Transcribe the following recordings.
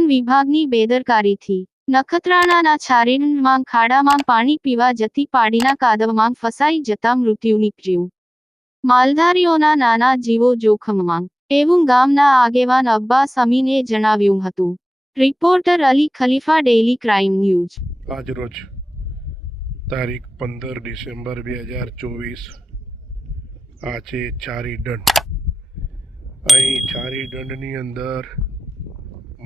વિભાગની બેદરકારીથી. નખત્રાણાના છારીણમાં ખાડામાં પાણી પીવા જતી પાડીના કાદવમાં ફસાઈ જતા મૃત્યુ નીપજ્યું. માલધારીઓના નાના જીવો જોખમમાં. એવું ગામના આગેવાન અબ્બાસ અમીને જણાવ્યું હતું. Reporter Ali Khalifa daily crime news. આજરોજ તારીખ પંદર ડિસેમ્બર બે હજાર ચોવીસ. આ છે ચારી દંડ. અહીં ચારી દંડની અંદર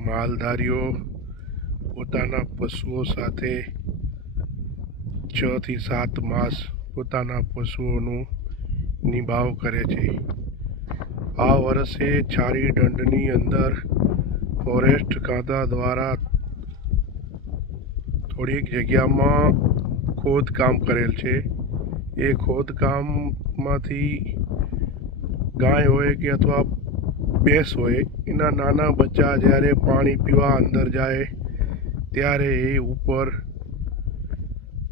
માલધારીઓ પોતાના પશુઓ સાથે છ થી સાત માસ પોતાના પશુઓનું નિભાવ કરે છે. આ વર્ષે ચારી દંડની અંદર ફોરેસ્ટ ખાતા દ્વારા થોડીક જગ્યામાં ખોદકામ કરેલ છે. એ ખોદકામમાંથી ગાય હોય કે અથવા ભેંસ હોય, એના નાના બચ્ચા જ્યારે પાણી પીવા અંદર જાય, ત્યારે એ ઉપર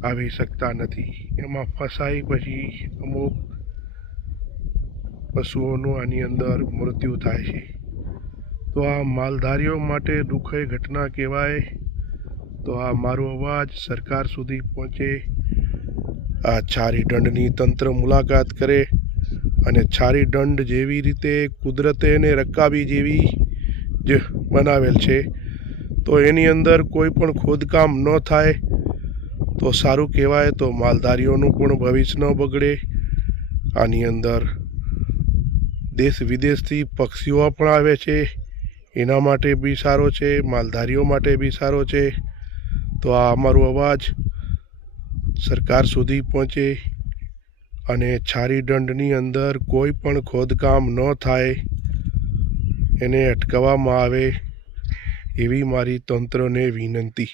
આવી શકતા નથી. એમાં ફસાઈ પછી અમુક પશુઓનું આની અંદર મૃત્યુ થાય છે. તો આ માલધારીઓ માટે દુઃખદ ઘટના કહેવાય. તો આ મારો અવાજ સરકાર સુધી પહોંચે. આ છારી દંડની તંત્ર મુલાકાત કરે. અને છારી દંડ જેવી રીતે કુદરતે એને રકાબી જેવી જ બનાવેલ છે. તો એની અંદર કોઈ પણ ખોદકામ ન થાય, તો સારું કહેવાય, તો માલધારીઓનું પણ ભવિષ્ય ન બગડે. આની અંદર દેશ વિદેશથી પક્ષીઓ પણ આવે છે. એના માટે બી સારો છે, માલધારીઓ માટે બી સારો છે. તો આ અમારો અવાજ સરકાર સુધી પહોંચે. અને છારી દંડની અંદર કોઈ પણ ખોદકામ ન થાય, એને અટકાવવામાં આવે એવી મારી તંત્રને વિનંતી.